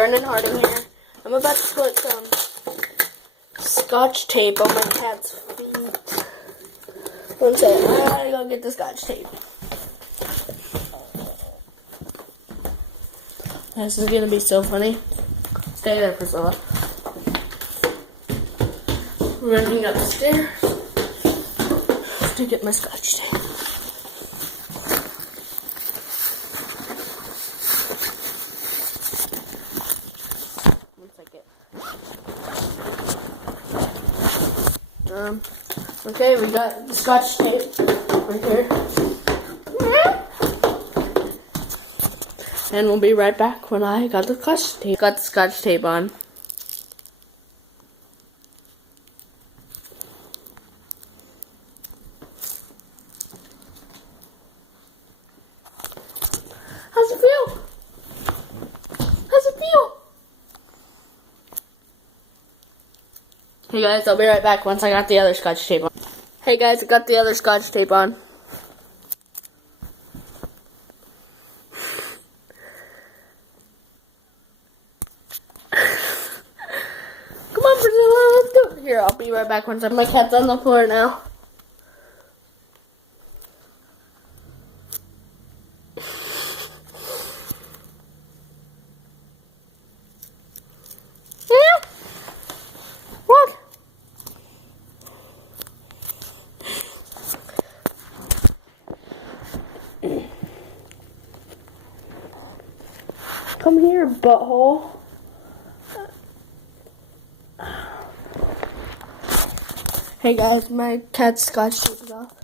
Brendan Harding here. I'm about to put some scotch tape on my cat's feet. One second, I gotta go get the scotch tape. This is gonna be so funny. Stay there, Priscilla. Running upstairs to get my scotch tape. Okay, we got the scotch tape right here. And we'll be right back when I got the scotch tape. Got the scotch tape on. How's it feel? How's it feel? Hey guys, I'll be right back once I got the other scotch tape on. Hey guys, I got the other scotch tape on. Come on, Priscilla, let's do it. Here, I'll be right back once my cat's on the floor now. What? Come here, butthole. Hey guys, my cat's scotch tape